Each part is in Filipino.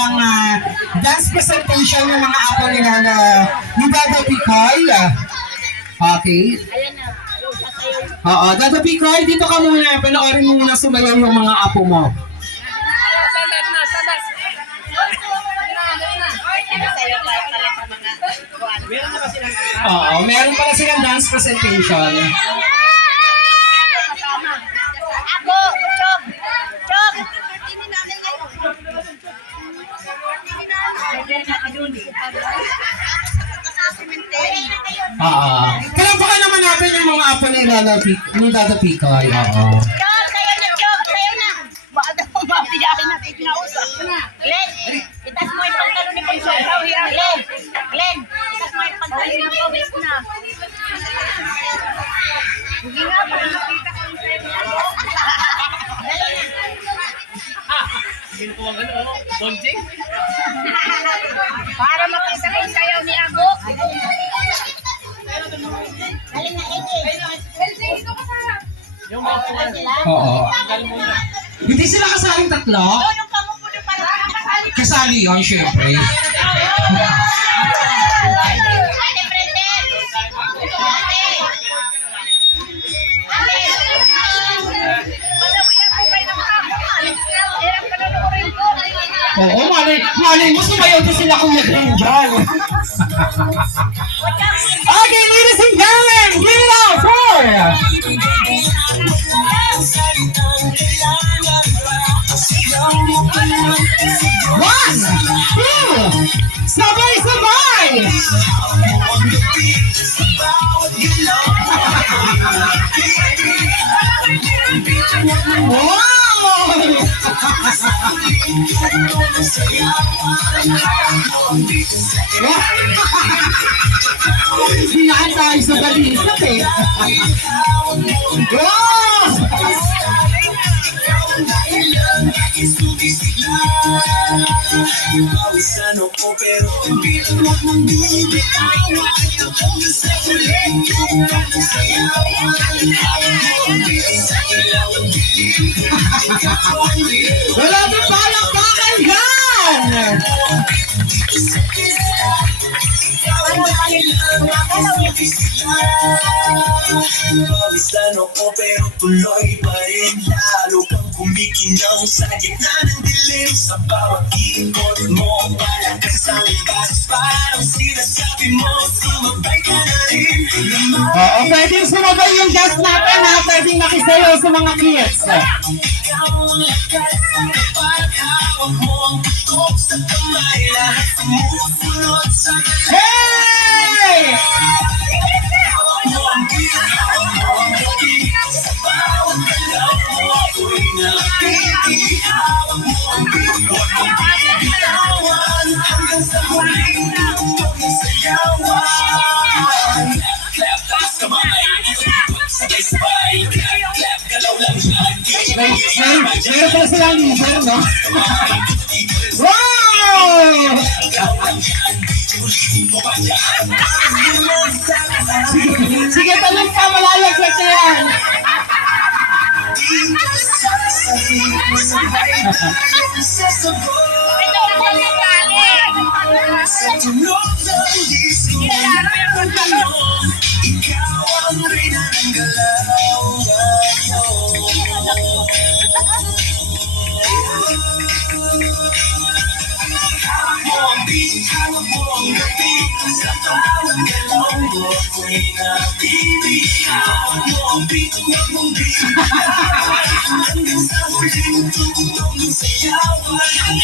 magandang dance presentation ng mga apo nila na ni Dada Picoy. Okay. Ayan na. Oo, Dada Picoy, dito ka muna. Panoorin mo muna sumayaw yung mga apo mo. Standard na, standard. Oo, meron pala silang dance presentation. Ako, chog. Chog. Oo. Kalampakan naman natin yung mga apo ni Dada Picoy. Oo. Chog, sayo na, chog. Sayo na. Baka daw mabiyakin natin kinausap. Glenn, itas mo yung pagtalo ni Pagsosaw. Glenn, itas mo yung pagtalo ni Pawis na. Hindi nga, para nakita ko yung sayo niya. Bonjing? Para makita ko yung sayaw ni Ago. Galing na, Yung mga puwan. Oo. Tagal mo na. Hindi sila kasaling tatlo? yung kamupulo para makasali. Kasali yun, syempre. Ate Princess! Ate! Malawian mo kayo ng kamuhan. Hirap ka na nukurin ko. Oo, malay mo, sumayaw din sila kung nag-ring dyan. Okay, ladies and gentlemen, give it up for... One, two, sabay-sabay! Hinaan tayo sa balisat eh. Wow! Wala din palakpakan yan! Pawisan ako pero tuloy pa rin. Lalo kang kumikinang sa gitna ng dilim. Sa bawat ikot mo malakas ang gas. Parang sinasabi mo sumabay ka na rin. Oo, pwedeng sumabay yung gas natin ha. Pwedeng makisayaw sa mga kids. Ikaw ang lakas. Parang hawak mo ang tutok sa kamay. Lahat sumusunod sa Hey! Meron pala silang leader, no? Wow! Sige, talong pa, malalaglag na yan. Sa tunog ng gising ikaw ang reyna ng galaw. Hawak mo ang gabi sa bawat galaw mo. Ako'y napili. Hawak mo ang beat, huwag mong hanggang sa huling tugtog ng sayawan.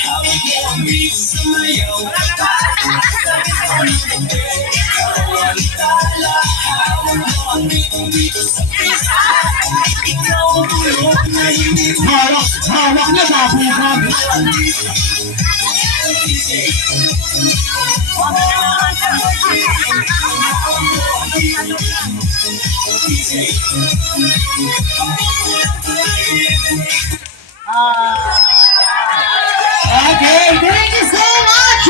Hawak mo ang beat, sumayaw ka pa. Ikaw ang tala. Hawak mo ang beat dito sa pista. Ikaw ang tulog na hindi mo. Hawak na sabi ka. Okay, thank you so much.